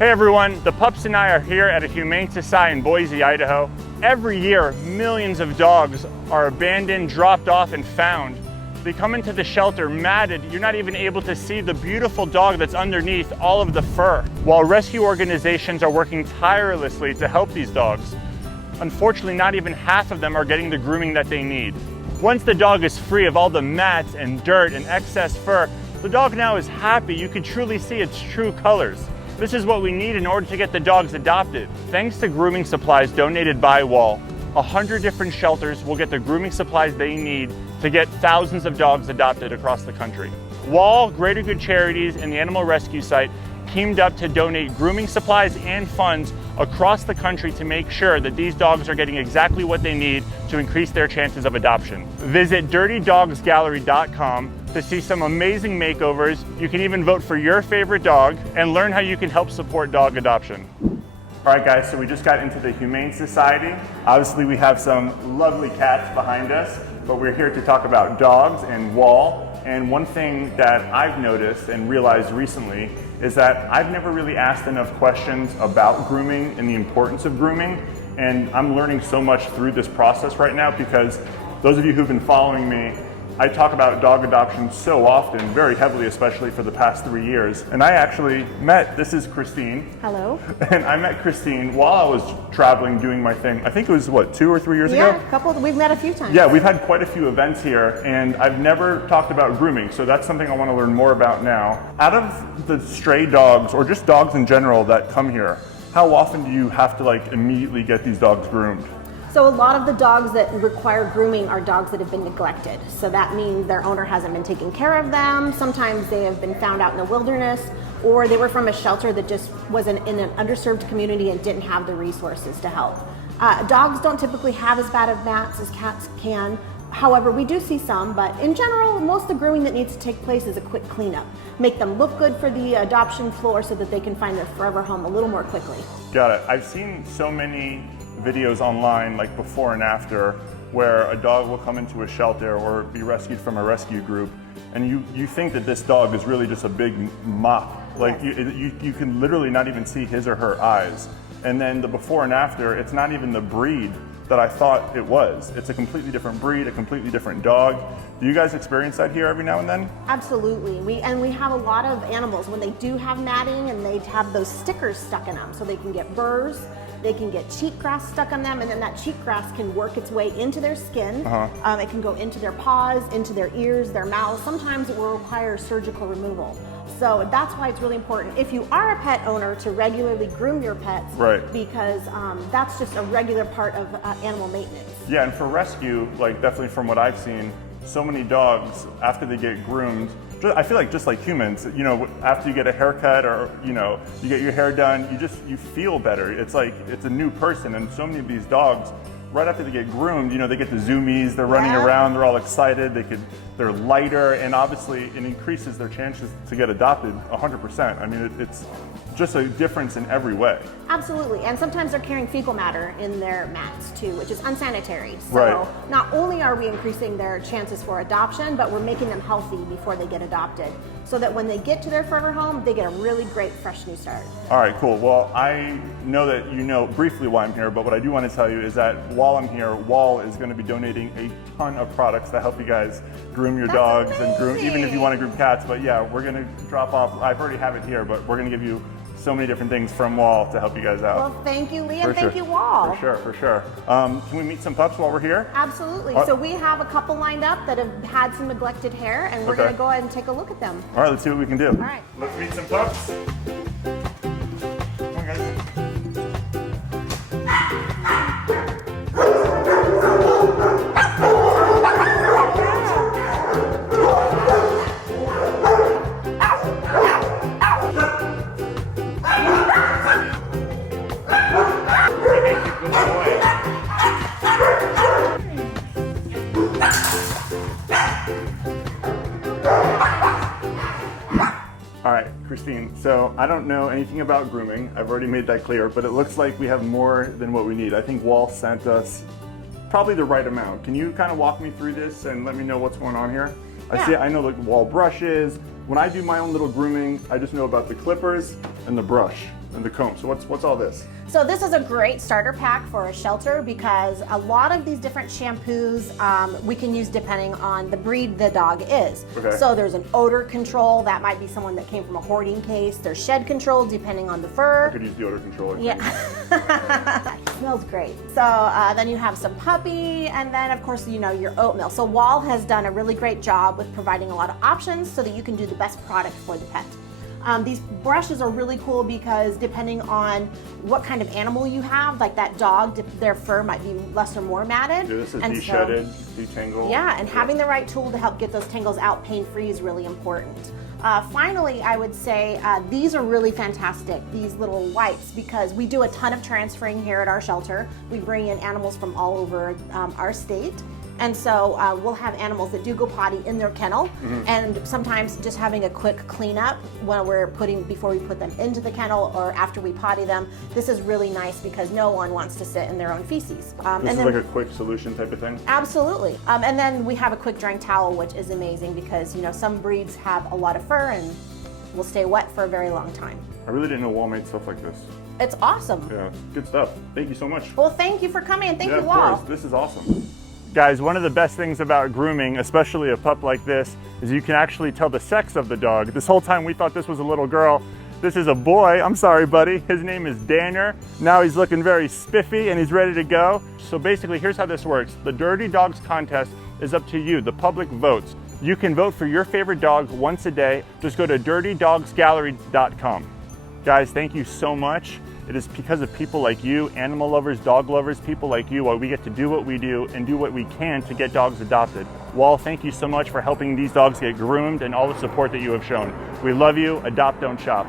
Hey everyone, the pups and I are here at a humane society in Boise, Idaho. Every year, millions of dogs are abandoned, dropped off, and found. They come into the shelter matted. You're not even able to see the beautiful dog that's underneath all of the fur. While rescue organizations are working tirelessly to help these dogs, unfortunately, not even half of them are getting the grooming that they need. Once the dog is free of all the mats and dirt and excess fur, the dog now is happy. You can truly see its true colors. This is what we need in order to get the dogs adopted. Thanks to grooming supplies donated by WAL, 100 different shelters will get the grooming supplies they need to get thousands of dogs adopted across the country. WAL, Greater Good Charities, and the Animal Rescue Site teamed up to donate grooming supplies and funds across the country to make sure that these dogs are getting exactly what they need to increase their chances of adoption. Visit dirtydogsgallery.com to see some amazing makeovers. You can even vote for your favorite dog and learn how you can help support dog adoption. All right guys, so we just got into the Humane Society. Obviously we have some lovely cats behind us, but we're here to talk about dogs and WAL. And one thing that I've noticed and realized recently is that I've never really asked enough questions about grooming and the importance of grooming. And I'm learning so much through this process right now because those of you who've been following me, I talk about dog adoption so often, very heavily, especially for the past 3 years. And I actually met, this is Christine. Hello. And I met Christine while I was traveling doing my thing. I think it was, what, 2 or 3 years ago? Yeah, a couple, we've met a few times. Yeah, we've had quite a few events here, and I've never talked about grooming, so that's something I want to learn more about now. Out of the stray dogs, or just dogs in general that come here, how often do you have to immediately get these dogs groomed? So a lot of the dogs that require grooming are dogs that have been neglected. So that means their owner hasn't been taking care of them. Sometimes they have been found out in the wilderness, or they were from a shelter that just was in an underserved community and didn't have the resources to help. Dogs don't typically have as bad of mats as cats can. However, we do see some, but in general, most of the grooming that needs to take place is a quick cleanup. Make them look good for the adoption floor so that they can find their forever home a little more quickly. Got it. I've seen so many videos online, like before and after, where a dog will come into a shelter or be rescued from a rescue group, and you think that this dog is really just a big mop. Like you can literally not even see his or her eyes. And then the before and after, it's not even the breed that I thought it was. It's a completely different breed, a completely different dog. Do you guys experience that here every now and then? Absolutely. We have a lot of animals when they do have matting and they have those stickers stuck in them, so they can get burrs. They can get cheatgrass stuck on them, and then that cheatgrass can work its way into their skin. It can go into their paws, into their ears, their mouths. Sometimes it will require surgical removal. So that's why it's really important, if you are a pet owner, to regularly groom your pets, right? Because that's just a regular part of animal maintenance. Yeah, and for rescue, definitely from what I've seen, so many dogs, after they get groomed, I feel like just like humans, after you get a haircut or, you get your hair done, you feel better. It's like, it's a new person. And so many of these dogs, right after they get groomed, they get the zoomies, they're running around, they're all excited, they're lighter, and obviously it increases their chances to get adopted 100%. I mean, it's just a difference in every way. Absolutely, and sometimes they're carrying fecal matter in their mats too, which is unsanitary. So not only are we increasing their chances for adoption, but we're making them healthy before they get adopted, so that when they get to their forever home, they get a really great fresh new start. All right, cool. Well, I know that you know briefly why I'm here, but what I do want to tell you is that while I'm here, WAL is going to be donating a ton of products to help you guys groom your dogs and groom, even if you want to groom cats. But yeah, we're going to drop off, I already have it here, but we're going to give you so many different things from WAL to help you guys out. Well, thank you, Lee, and thank you, WAL. For sure. Can we meet some pups while we're here? Absolutely. So we have a couple lined up that have had some neglected hair, and we're going to go ahead and take a look at them. All right, let's see what we can do. All right. Let's meet some pups. Come on, guys. All right, Christine, so I don't know anything about grooming. I've already made that clear, but it looks like we have more than what we need. I think WAL sent us probably the right amount. Can you kind of walk me through this and let me know what's going on here? I know the WAL brushes. When I do my own little grooming, I just know about the clippers and the brush. And the comb. So what's all this? So this is a great starter pack for a shelter because a lot of these different shampoos we can use depending on the breed the dog is. Okay. So there's an odor control, that might be someone that came from a hoarding case. There's shed control depending on the fur. I could use the odor control. Yeah. Smells great. So then you have some puppy, and then of course, you know, your oatmeal. So Wall has done a really great job with providing a lot of options so that you can do the best product for the pet. These brushes are really cool because depending on what kind of animal you have, like that dog, their fur might be less or more matted. Yeah, this is and de-shedded, detangled. Yeah, and having the right tool to help get those tangles out pain-free is really important. Finally, I would say these are really fantastic, these little wipes, because we do a ton of transferring here at our shelter. We bring in animals from all over our state. And so we'll have animals that do go potty in their kennel, and sometimes just having a quick cleanup when before we put them into the kennel or after we potty them. This is really nice because no one wants to sit in their own feces. This is like a quick solution type of thing? Absolutely. And then we have a quick drying towel, which is amazing because, you know, some breeds have a lot of fur and will stay wet for a very long time. I really didn't know Wall made stuff like this. It's awesome. Yeah, good stuff. Thank you so much. Well, thank you for coming, and thank you, of Wall. course. This is awesome. Guys, one of the best things about grooming, especially a pup like this, is you can actually tell the sex of the dog. This whole time we thought this was a little girl. This is a boy. I'm sorry, buddy. His name is Danner. Now he's looking very spiffy and he's ready to go. So basically, here's how this works. The Dirty Dogs contest is up to you. The public votes. You can vote for your favorite dog once a day. Just go to dirtydogsgallery.com. Guys, thank you so much. It is because of people like you, animal lovers, dog lovers, people like you, why we get to do what we do and do what we can to get dogs adopted. Wall, thank you so much for helping these dogs get groomed and all the support that you have shown. We love you. Adopt, don't shop.